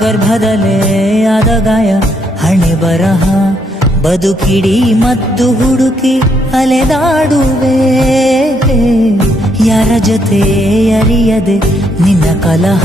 ಗರ್ಭದಲ್ಲೇ ಆದ ಗಾಯ ಹಣೆ ಬರಹ ಬದುಕಿಡಿ ಮದ್ದು ಹುಡುಕಿ ಅಲೆದಾಡುವೆ ಯಾರ ಜೊತೆ ಅರಿಯದೆ ನಿನ್ನ ಕಲಹ